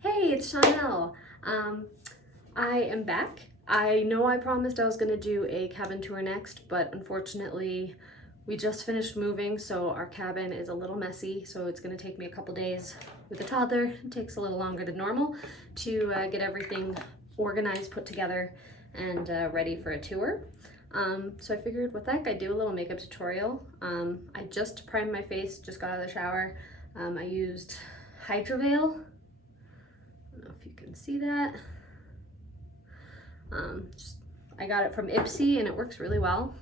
Hey, it's Chanel. I am back. I know I promised I was going to do a cabin tour next, but unfortunately we just finished moving, so our cabin is a little messy, so it's going to take me a couple days with the toddler. It takes a little longer than normal to get everything organized, put together, and ready for a tour. So I figured with that I'd do a little makeup tutorial. I just primed my face, just got out of the shower. I used Hydroveil. I don't know if you can see that. I got it from Ipsy and it works really well.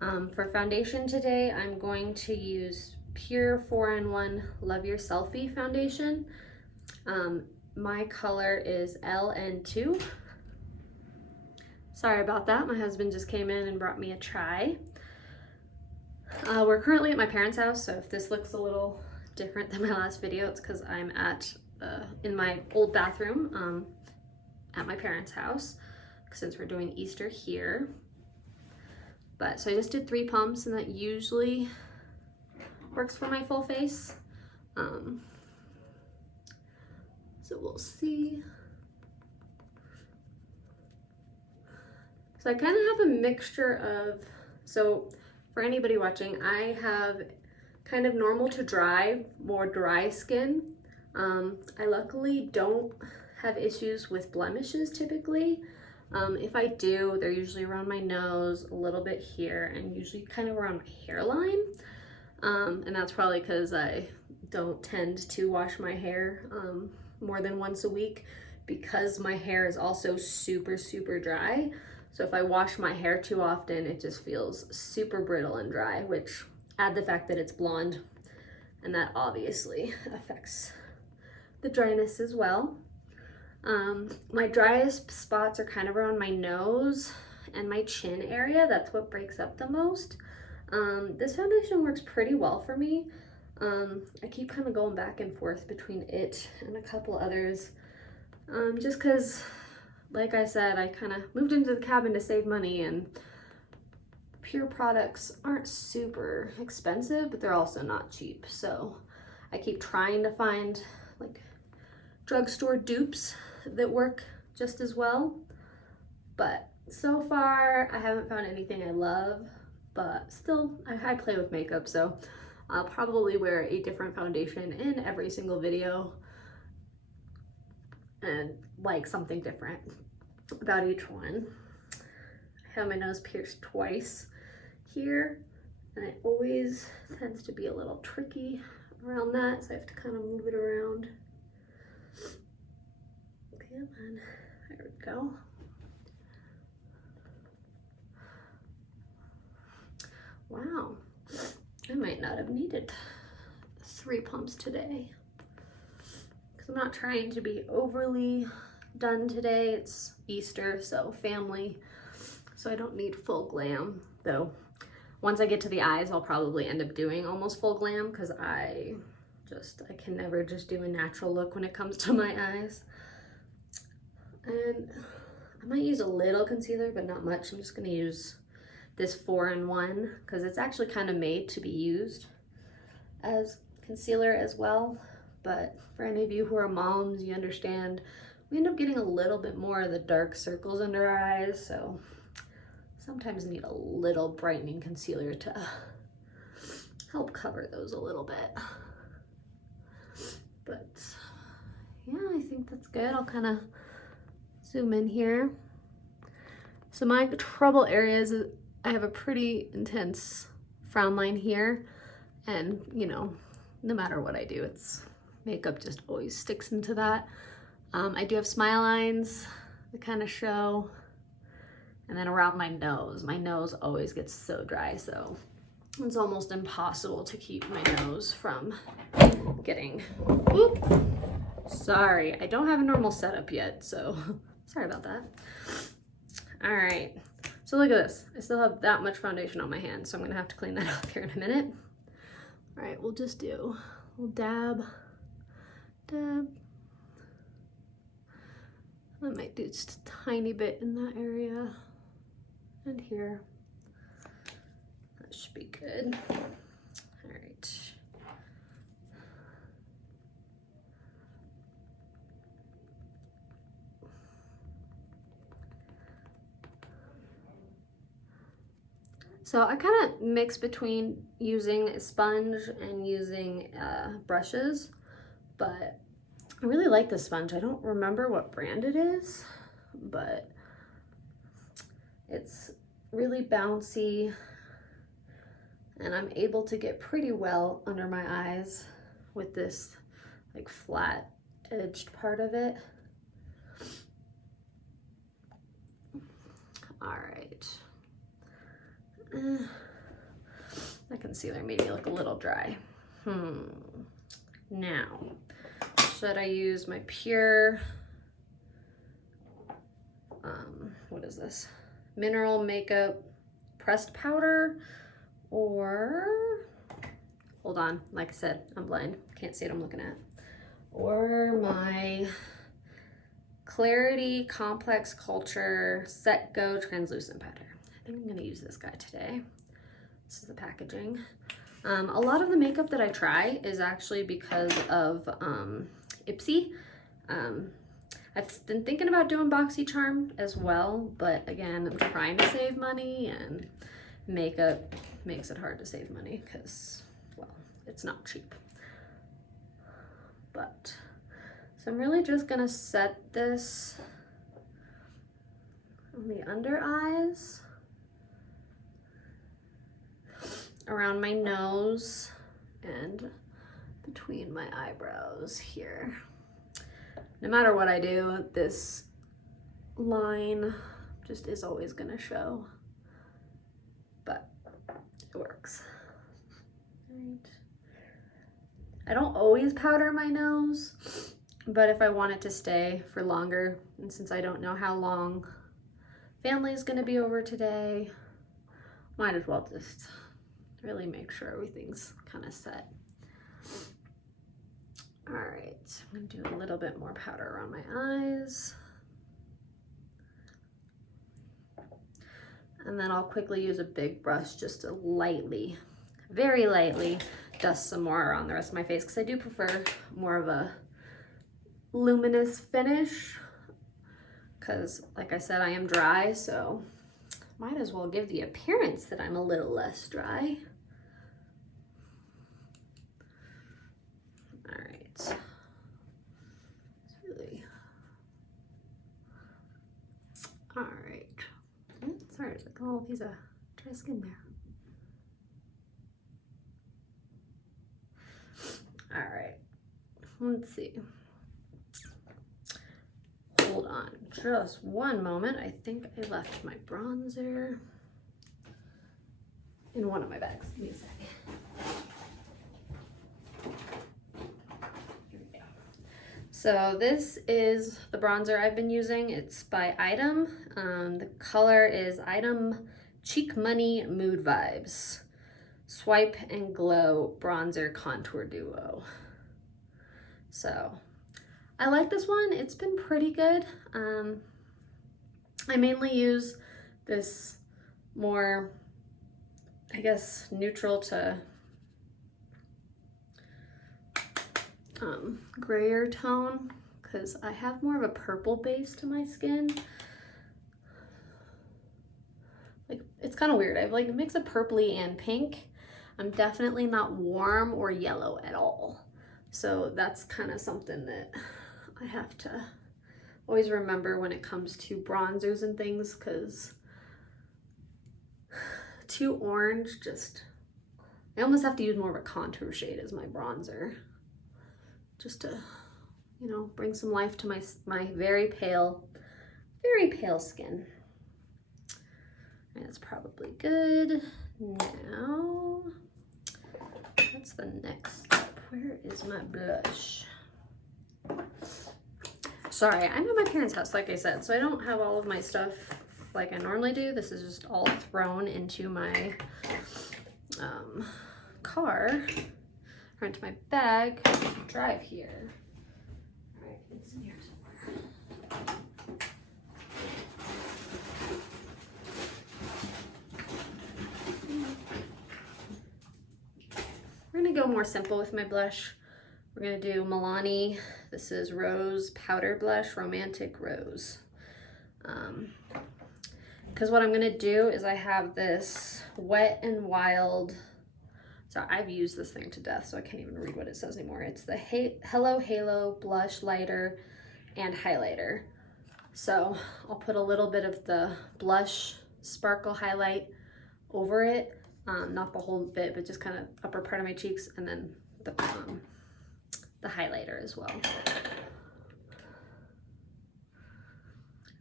For foundation today, I'm going to use Pure 4-in-1 Love Your Selfie foundation. My color is LN2. Sorry about that, my husband just came in and brought me a try. We're currently at my parents' house, so if this looks a little different than my last video, it's because I'm in my old bathroom at my parents' house, since we're doing Easter here. But so I just did 3 pumps, and that usually works for my full face. So we'll see. So I kind of have a mixture of, so for anybody watching, I have kind of normal to dry, more dry skin. I luckily don't have issues with blemishes typically. If I do, they're usually around my nose, a little bit here, and usually kind of around my hairline. And that's probably because I don't tend to wash my hair more than once a week, because my hair is also super, super dry. So if I wash my hair too often, it just feels super brittle and dry, which add the fact that it's blonde, and that obviously affects the dryness as well. My driest spots are kind of around my nose and my chin area. That's what breaks up the most. This foundation works pretty well for me. I keep kind of going back and forth between it and a couple others, just because, like I said, I kind of moved into the cabin to save money, and Pure products aren't super expensive, but they're also not cheap. So I keep trying to find like drugstore dupes that work just as well. But so far I haven't found anything I love, but still I play with makeup, so I'll probably wear a different foundation in every single video and like something different about each one. I have my nose pierced twice here, and it always tends to be a little tricky around that, so I have to kind of move it around. Okay, and then there we go. Wow, I might not have needed 3 pumps today, because I'm not trying to be overly done today. It's Easter, so family, so I don't need full glam, though once I get to the eyes I'll probably end up doing almost full glam, because I can never just do a natural look when it comes to my eyes. And I might use a little concealer, but not much. I'm just gonna use this 4-in-1 because it's actually kind of made to be used as concealer as well. But for any of you who are moms, you understand we end up getting a little bit more of the dark circles under our eyes, so sometimes need a little brightening concealer to help cover those a little bit. But yeah, I think that's good. I'll kind of zoom in here. So my trouble areas, I have a pretty intense frown line here, and you know, no matter what I do, it's makeup just always sticks into that. I do have smile lines that kind of show, and then around my nose always gets so dry, so it's almost impossible to keep my nose from getting, whoop, sorry, I don't have a normal setup yet, so sorry about that. All right, so look at this. I still have that much foundation on my hand, so I'm gonna have to clean that up here in a minute. All right, we'll just do a little dab. I might do just a tiny bit in that area and here. That should be good. All right. So I kind of mix between using a sponge and using brushes, but I really like this sponge. I don't remember what brand it is, but it's really bouncy and I'm able to get pretty well under my eyes with this like flat edged part of it. All right. That concealer made me look a little dry. Now, should I use my pure, what is this? Mineral Makeup pressed powder, or, hold on, like I said, I'm blind, can't see what I'm looking at. Or my Clarity Complex Culture Set Go Translucent Powder. I think I'm gonna use this guy today. This is the packaging. A lot of the makeup that I try is actually because of Ipsy. I've been thinking about doing BoxyCharm as well, but again, I'm trying to save money, and makeup makes it hard to save money because, well, it's not cheap. But, so I'm really just gonna set this on the under eyes, around my nose, and between my eyebrows here. No matter what I do, this line just is always gonna show, but it works. Right. I don't always powder my nose, but if I want it to stay for longer, and since I don't know how long family is gonna be over today, might as well just really make sure everything's kind of set. All right, I'm gonna do a little bit more powder around my eyes. And then I'll quickly use a big brush just to lightly, very lightly, dust some more around the rest of my face, because I do prefer more of a luminous finish, because like I said, I am dry, so might as well give the appearance that I'm a little less dry. All right. It's really, all right. Sorry, there's like a little piece of dry skin there. All right, let's see. Hold on just one moment. I think I left my bronzer in one of my bags. Give me a second. Here we go. So this is the bronzer I've been using. It's by Item. The color is Item Cheek Money Mood Vibes Swipe and Glow Bronzer Contour Duo. So I like this one. It's been pretty good. I mainly use this more, I guess, neutral to grayer tone, because I have more of a purple base to my skin. Like, it's kind of weird. I have like a mix of purpley and pink. I'm definitely not warm or yellow at all. So that's kind of something that I have to always remember when it comes to bronzers and things, because too orange, just, I almost have to use more of a contour shade as my bronzer, just to, you know, bring some life to my very pale skin. And that's probably good. Now, what's the next step? Where is my blush? Sorry, I'm at my parents' house, like I said, so I don't have all of my stuff like I normally do. This is just all thrown into my car, or into my bag to drive here. All right, it's in here somewhere. We're gonna go more simple with my blush. We're gonna do Milani. This is Rose Powder Blush, Romantic Rose. because what I'm gonna do is I have this Wet n Wild, so I've used this thing to death, so I can't even read what it says anymore. It's the Hello Halo Blush Lighter and Highlighter. So I'll put a little bit of the blush sparkle highlight over it, not the whole bit, but just kind of upper part of my cheeks, and then the highlighter as well.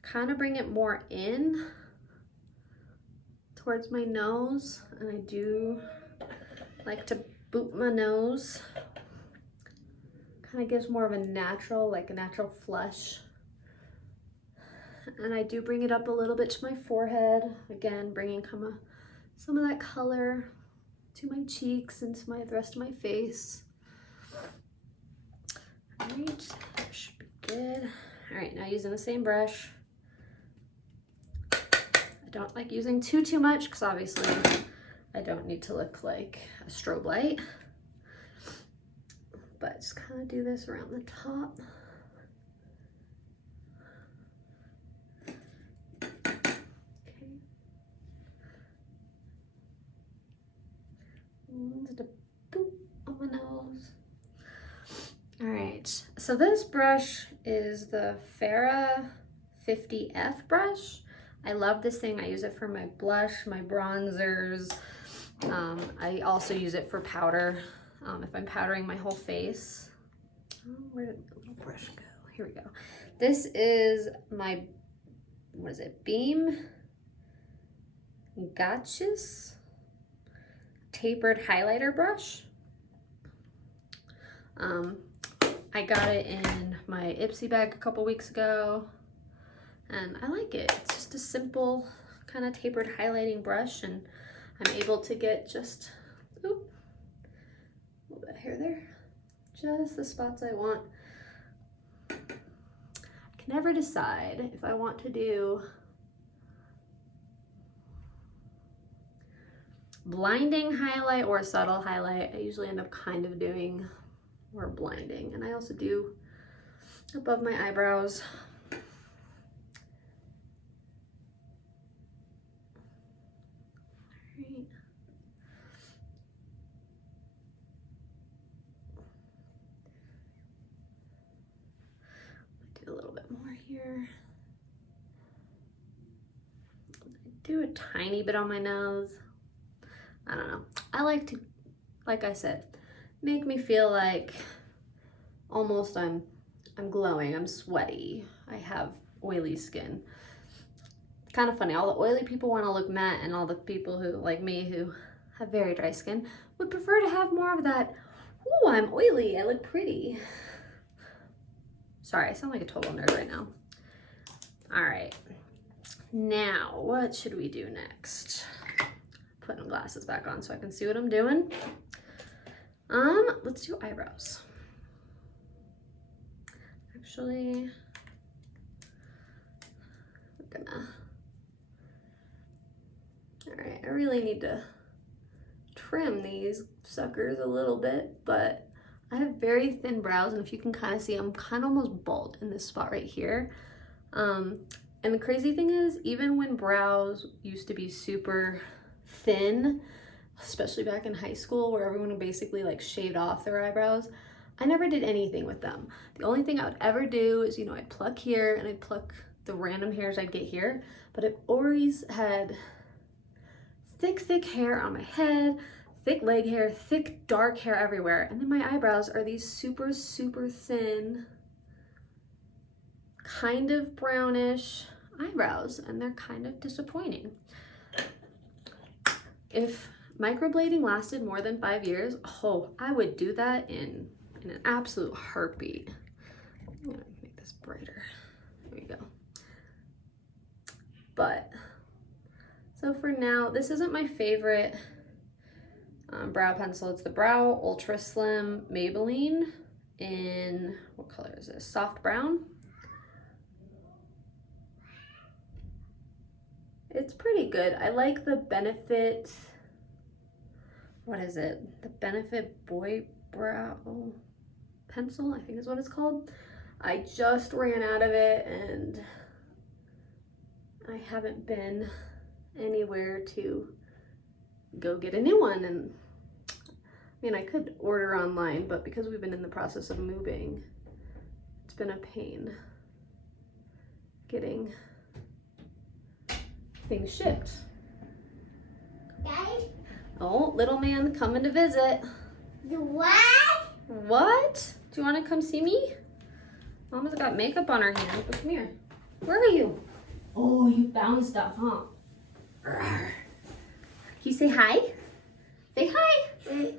Kind of bring it more in towards my nose, and I do like to boot my nose. Kind of gives more of a natural, like a natural flush. And I do bring it up a little bit to my forehead, again bringing some of that color to my cheeks and to the rest of my face. All right, that should be good. All right, now using the same brush. I don't like using too much because obviously I don't need to look like a strobe light. But just kind of do this around the top. Okay. Just a boop on my nose. All right, so this brush is the Farrah 50F brush. I love this thing. I use it for my blush, my bronzers. I also use it for powder. If I'm powdering my whole face. Oh, where did the little brush go? Here we go. This is my, what is it, Man Jaxon tapered highlighter brush. I got it in my Ipsy bag a couple weeks ago, and I like it. It's just a simple kind of tapered highlighting brush, and I'm able to get just, oop, a little bit of hair there, just the spots I want. I can never decide if I want to do blinding highlight or subtle highlight. I usually end up kind of doing more blinding, and I also do above my eyebrows. Do a little bit more here. Do a tiny bit on my nose. I don't know. I like to, like I said, make me feel like almost I'm glowing, I'm sweaty, I have oily skin. Kind of funny, all the oily people want to look matte, and all the people who, like me, who have very dry skin, would prefer to have more of that, ooh, I'm oily, I look pretty. Sorry, I sound like a total nerd right now. All right, now what should we do next? Putting my glasses back on so I can see what I'm doing. Let's do eyebrows. Actually, we're gonna, all right, I really need to trim these suckers a little bit, but I have very thin brows, and if you can kind of see, I'm kind of almost bald in this spot right here. And the crazy thing is, even when brows used to be super thin, especially back in high school where everyone basically like shaved off their eyebrows, I never did anything with them. The only thing I would ever do is, you know, I'd pluck here and I'd pluck the random hairs I'd get here, but I've always had thick hair on my head, thick leg hair, thick dark hair everywhere, and then my eyebrows are these super thin, kind of brownish eyebrows, and they're kind of disappointing. If microblading lasted more than 5 years, oh, I would do that in an absolute heartbeat. I'm gonna make this brighter. There we go. But, so for now, this isn't my favorite brow pencil. It's the Brow Ultra Slim Maybelline in, what color is this? Soft brown. It's pretty good. I like the Benefit, what is it? The Benefit Boy Brow Pencil, I think is what it's called. I just ran out of it, and I haven't been anywhere to go get a new one. And I mean, I could order online, but because we've been in the process of moving, it's been a pain getting things shipped. Guys? Oh, little man coming to visit. What? What? Do you want to come see me? Mama's got makeup on her hand, but come here. Where are you? Oh, you found stuff, huh? Can you say hi? Say hi.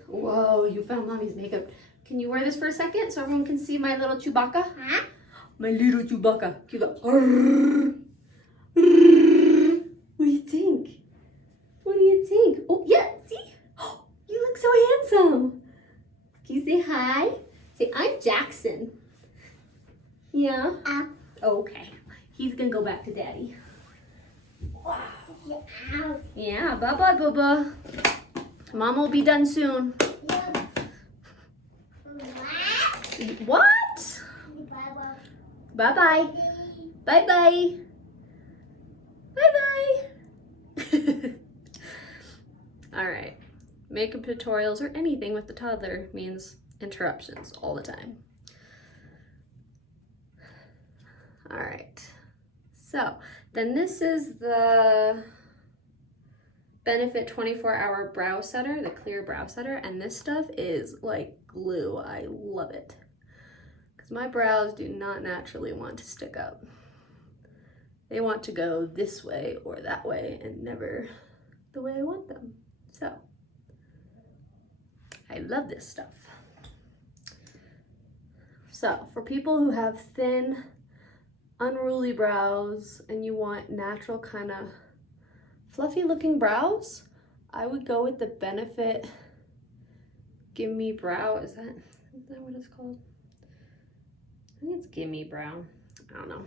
Whoa, you found Mommy's makeup. Can you wear this for a second so everyone can see my little Chewbacca? Huh? My little Chewbacca. You go. What do you think? What do you think? Oh, yeah, see? Oh, you look so handsome. Can you say hi? Say, I'm Jackson. Yeah? Okay. He's gonna go back to Daddy. Wow. Ow. Yeah, bye-bye, Bubba. Mom will be done soon. What? What? Bye-bye. Bye-bye. Bye-bye. All right. Makeup tutorials or anything with the toddler means interruptions all the time. All right. So then this is the Benefit 24-Hour Brow Setter, the clear brow setter, and this stuff is like glue. I love it because my brows do not naturally want to stick up. They want to go this way or that way and never the way I want them. So I love this stuff. So for people who have thin, unruly brows and you want natural kind of fluffy looking brows, I would go with the Benefit Gimme Brow. Is that what it's called? I think it's Gimme Brow. I don't know.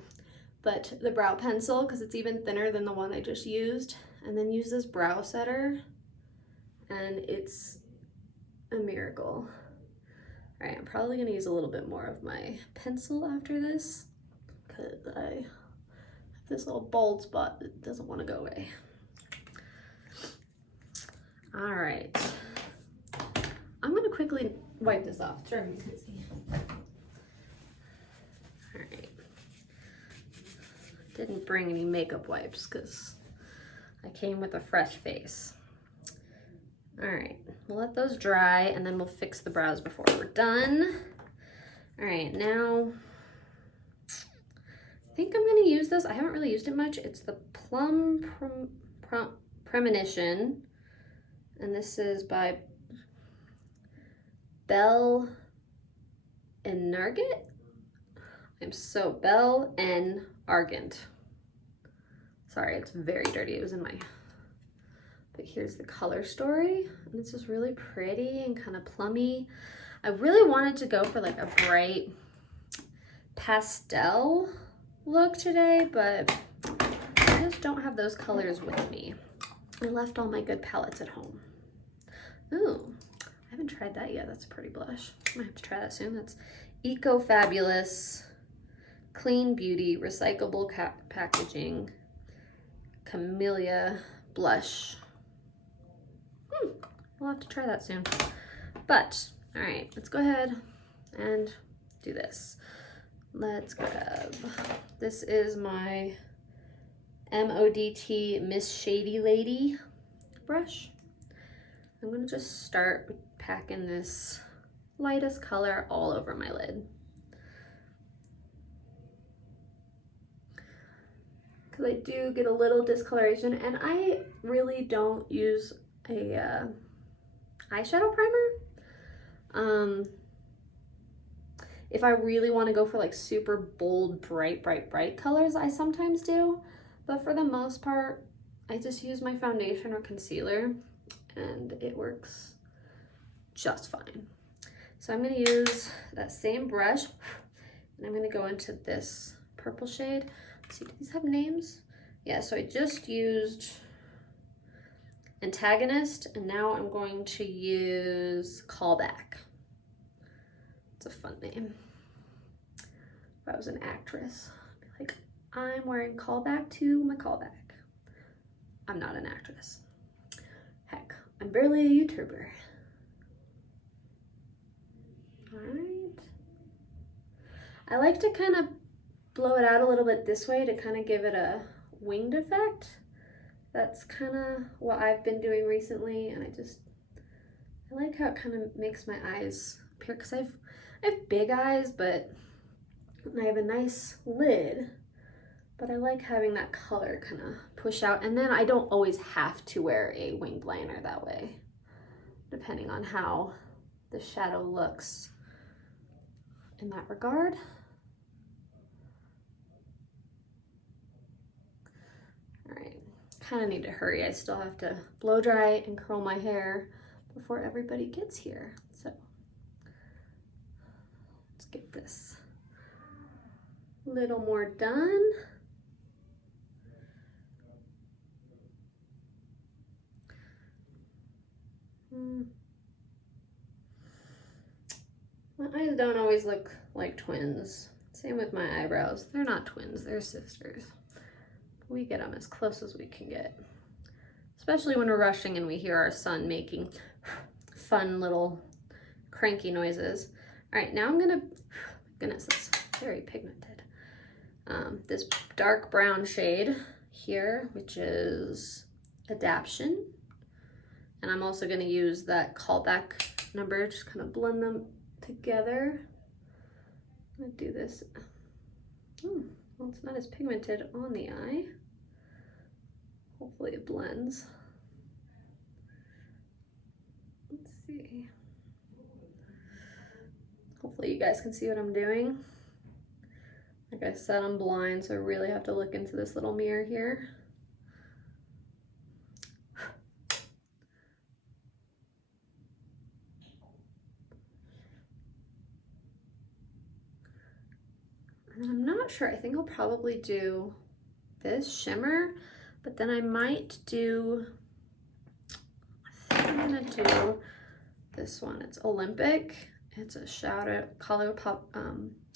But the brow pencil, because it's even thinner than the one I just used. And then use this brow setter and it's a miracle. All right, I'm probably gonna use a little bit more of my pencil after this because I have this little bald spot that doesn't want to go away. All right, I'm gonna quickly wipe this off. It's driving me crazy. All right, didn't bring any makeup wipes because I came with a fresh face. All right, we'll let those dry and then we'll fix the brows before we're done. All right, now I think I'm gonna use this. I haven't really used it much. It's the Plum Premonition, and this is by Bell and Nargit. Bell and Argent. Sorry, it's very dirty. It was in my, but here's the color story. And it's just really pretty and kind of plummy. I really wanted to go for like a bright pastel look today, but I just don't have those colors with me. I left all my good palettes at home. Ooh, I haven't tried that yet. That's a pretty blush. I might have to try that soon. That's Eco Fabulous Clean Beauty Recyclable Packaging Camellia Blush. We'll have to try that soon. But, all right, let's go ahead and do this. Let's grab, this is my MODT Miss Shady Lady brush. I'm gonna just start packing this lightest color all over my lid. Because I do get a little discoloration, and I really don't use a eyeshadow primer. If I really want to go for like super bold, bright colors, I sometimes do. But for the most part, I just use my foundation or concealer and it works just fine. So I'm going to use that same brush and I'm going to go into this purple shade. Let's see, do these have names? Yeah, so I just used Antagonist and now I'm going to use Callback. It's a fun name. If I was an actress, I'd be like, I'm wearing Callback to my callback. I'm not an actress. Heck, I'm barely a YouTuber. All right. I like to kind of blow it out a little bit this way to kind of give it a winged effect. That's kind of what I've been doing recently, and I like how it kind of makes my eyes appear, because I have big eyes, but I have a nice lid, but I like having that color kind of push out. And then I don't always have to wear a winged liner that way, depending on how the shadow looks in that regard. All right, kind of need to hurry. I still have to blow dry and curl my hair before everybody gets here. So let's get this a little more done. My eyes don't always look like twins. Same with my eyebrows. They're not twins, they're sisters. We get them as close as we can get. Especially when we're rushing and we hear our son making fun little cranky noises. All right, now I'm gonna, goodness, it's very pigmented. This dark brown shade here, which is Adaption. And I'm also gonna use that callback number, just kind of blend them together. I'm gonna do this. Well, it's not as pigmented on the eye. Hopefully it blends. Let's see. Hopefully you guys can see what I'm doing. Like I said, I'm blind, so I really have to look into this little mirror here. And I'm not sure, I think I'll probably do this shimmer, but then I might do, I think I'm gonna do this one. It's Olympic. It's a shadow, Color Pop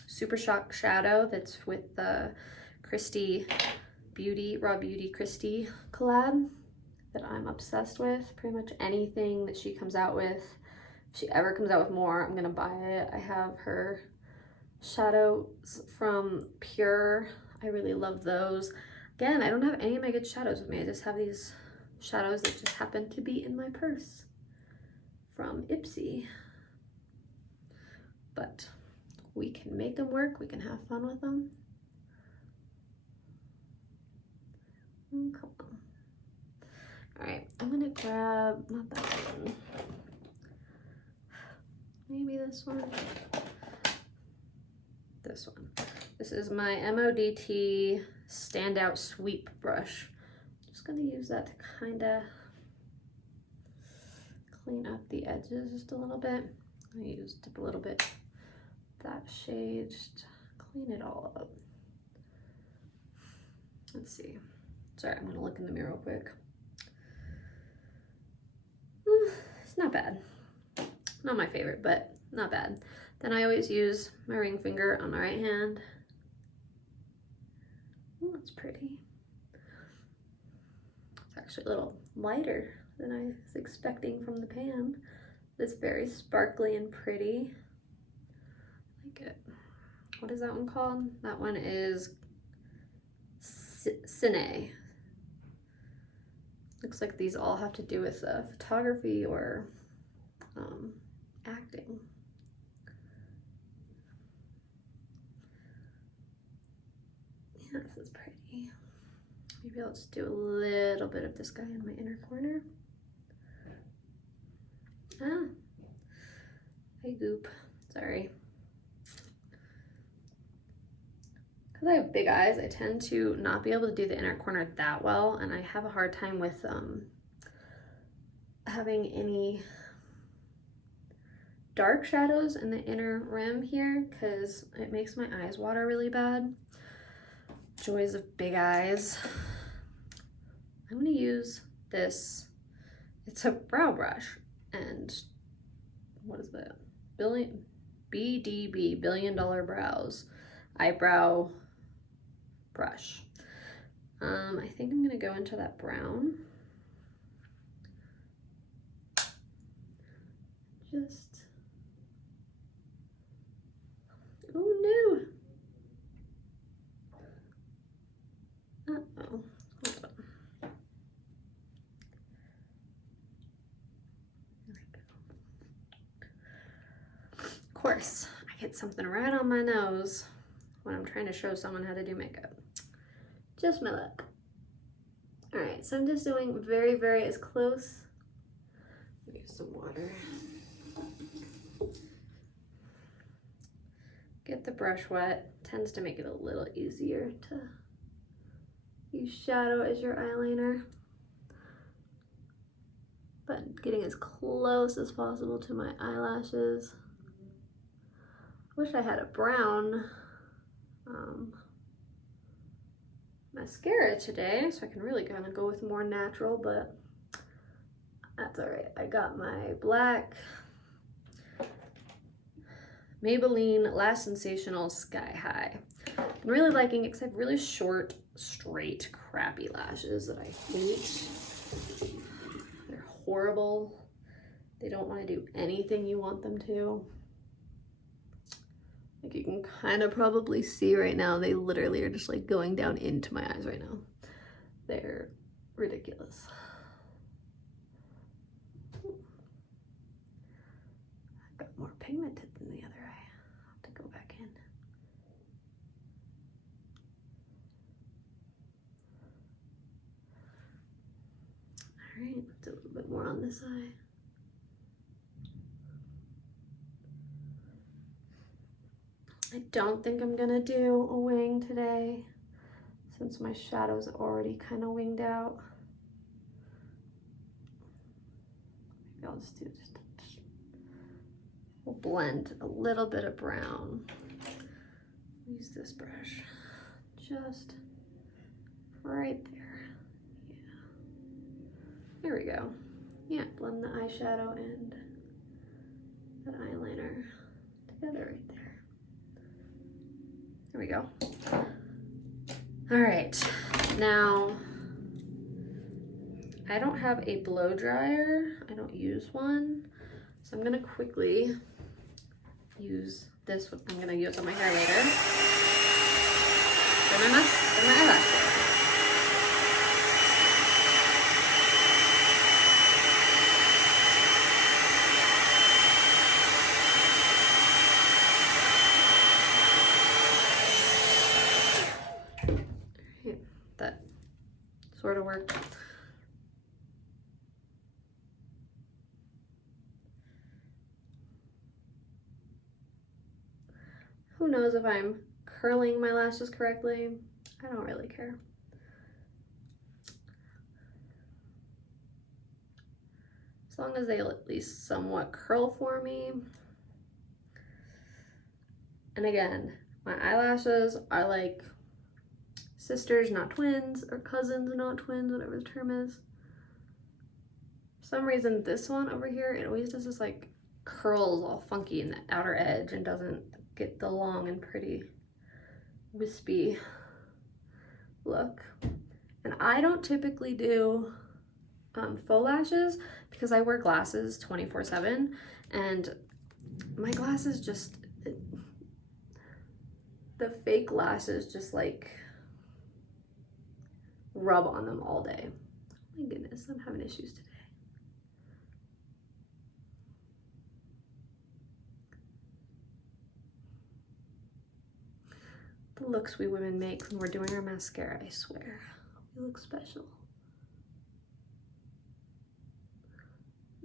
Super Shock Shadow that's with the Christy Beauty, Raw Beauty Christy collab that I'm obsessed with. Pretty much anything that she comes out with, if she ever comes out with more, I'm gonna buy it. I have her shadows from Pure. I really love those. Again, I don't have any of my good shadows with me. I just have these shadows that just happen to be in my purse from Ipsy. But we can make them work. We can have fun with them. Come on. All right, I'm gonna grab, not that one. Maybe this one. This one. This is my MODT Standout Sweep Brush. I'm just gonna use that to kind of clean up the edges just a little bit. I used a little bit of that shade, just to clean it all up. Let's see. Sorry, I'm gonna look in the mirror real quick. It's not bad. Not my favorite, but not bad. Then I always use my ring finger on my right hand. Oh, that's pretty. It's actually a little lighter than I was expecting from the pan. It's very sparkly and pretty. I like it. What is that one called? That one is Cine. Looks like these all have to do with photography or acting. Yeah, this is pretty. Maybe I'll just do a little bit of this guy in my inner corner. Ah, I goop. Sorry. Because I have big eyes, I tend to not be able to do the inner corner that well, and I have a hard time with having any dark shadows in the inner rim here, because it makes my eyes water really bad. Joys of big eyes. I'm going to use this. It's a brow brush, and what is that? BDB, Billion Dollar Brows eyebrow brush. I think I'm gonna go into that brown. Just, oh no. Uh-oh, hold on. There we go. Of course, I get something right on my nose when I'm trying to show someone how to do makeup. Just my luck. All right, so I'm just doing very, very as close. Use some water. Get the brush wet. Tends to make it a little easier to use shadow as your eyeliner. But getting as close as possible to my eyelashes. Wish I had a brown mascara today, so I can really kind of go with more natural, but that's all right. I got my black Maybelline Last Sensational Sky High. I'm really liking it because I have really short, straight, crappy lashes that I hate. They're horrible. They don't want to do anything you want them to. Like you can kind of probably see right now, they literally are just like going down into my eyes right now. They're ridiculous. I've got more pigmented than the other eye. I'll have to go back in. All right, let's do a little bit more on this eye. I don't think I'm gonna do a wing today since my shadow's already kind of winged out. Maybe I'll just do we'll blend a little bit of brown. Use this brush just right there. Yeah. There we go. Yeah, blend the eyeshadow and that eyeliner together right there. There we go. All right, now I don't have a blow dryer. I don't use one. So I'm gonna quickly use this, what I'm gonna use on my hair later. For my eyelashes. That sort of worked. Who knows if I'm curling my lashes correctly? I don't really care. As long as they at least somewhat curl for me. And again, my eyelashes are like sisters, not twins, or cousins, not twins, whatever the term is. For some reason, this one over here, it always does this like curls all funky in the outer edge and doesn't get the long and pretty wispy look. And I don't typically do faux lashes because I wear glasses 24/7 and my glasses just, the fake lashes just like rub on them all day. Oh my goodness, I'm having issues today. The looks we women make when we're doing our mascara, I swear. We look special.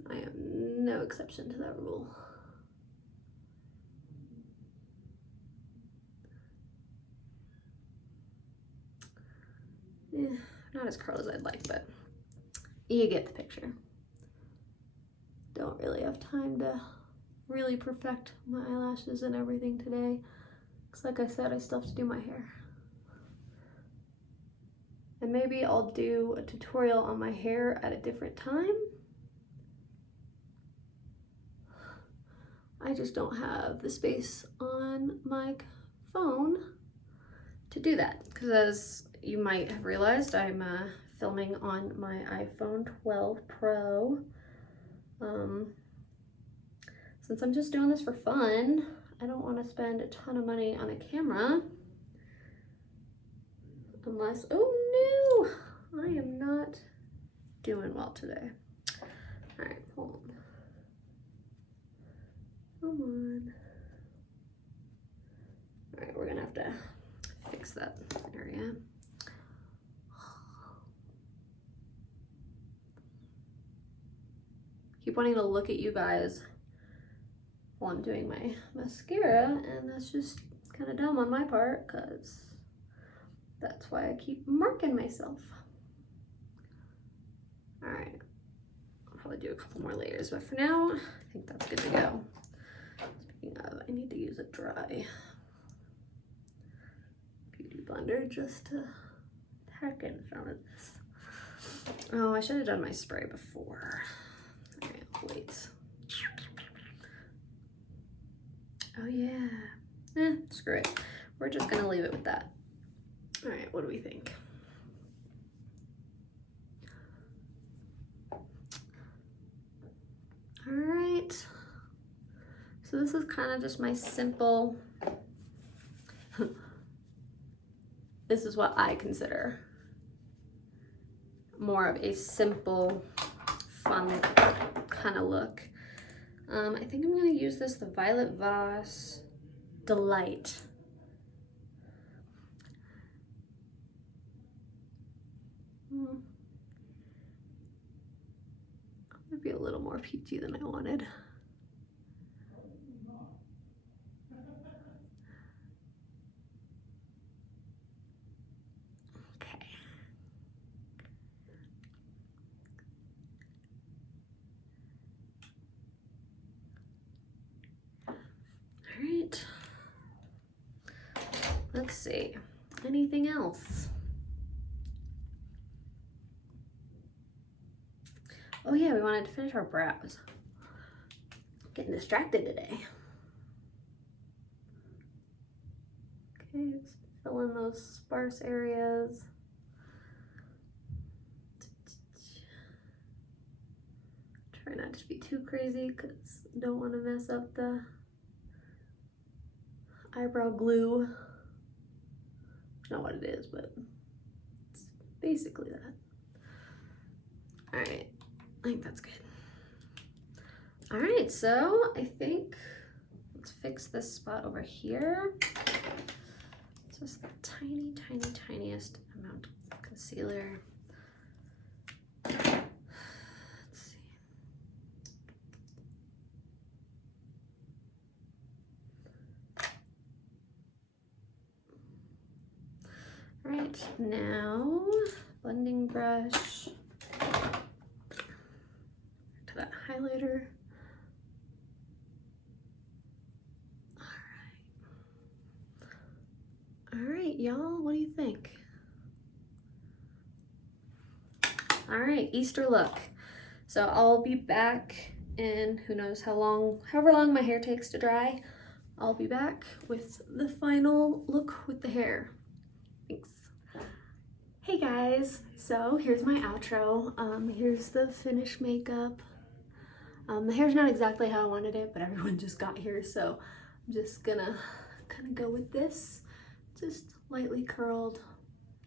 I am no exception to that rule. Yeah, not as curly as I'd like, but you get the picture. Don't really have time to really perfect my eyelashes and everything today. Because like I said, I still have to do my hair. And maybe I'll do a tutorial on my hair at a different time. I just don't have the space on my phone to do that. Because as you might have realized I'm filming on my iPhone 12 Pro. Since I'm just doing this for fun, I don't want to spend a ton of money on a camera. Unless, oh no, I am not doing well today. All right, hold on. Come on. All right, we're gonna have to fix that area. Keep wanting to look at you guys while I'm doing my mascara, and that's just kind of dumb on my part, because that's why I keep marking myself. All right, I'll probably do a couple more layers, but for now, I think that's good to go. Speaking of, I need to use a dry beauty blender just to tack in some of this. Oh, I should have done my spray before. All right, wait. Oh yeah, screw it. We're just gonna leave it with that. All right, what do we think? All right, so this is kind of just my simple, this is what I consider more of a simple, fun kind of look. I think I'm gonna use this, the Violet Voss Delight. Might be a little more peachy than I wanted. Okay. All right. Let's see. Anything else? Oh yeah, we wanted to finish our brows. Getting distracted today. Okay, just fill in those sparse areas. Try not to be too crazy because I don't want to mess up the eyebrow glue. It's not what it is, but it's basically that. All right, I think that's good. All right, so I think let's fix this spot over here. Just the tiny, tiny, tiniest amount of concealer. Let's see. All right, now blending brush to that highlighter. All right, y'all, what do you think? All right, Easter look. So I'll be back in who knows how long, however long my hair takes to dry. I'll be back with the final look with the hair. Thanks. Hey guys, so here's my outro. Here's the finished makeup. The hair's not exactly how I wanted it, but everyone just got here, so I'm just gonna kind of go with this. Just lightly curled,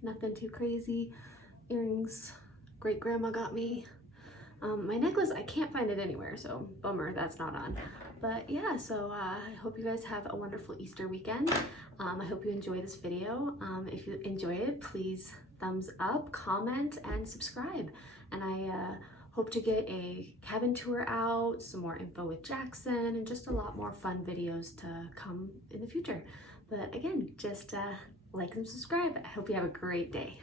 nothing too crazy. Earrings, great grandma got me. My necklace, I can't find it anywhere, so bummer that's not on. But yeah, so I hope you guys have a wonderful Easter weekend. I hope you enjoy this video. If you enjoy it, please thumbs up, comment, and subscribe. And I hope to get a cabin tour out, some more info with Jaxon, and just a lot more fun videos to come in the future. But again, just like and subscribe. I hope you have a great day.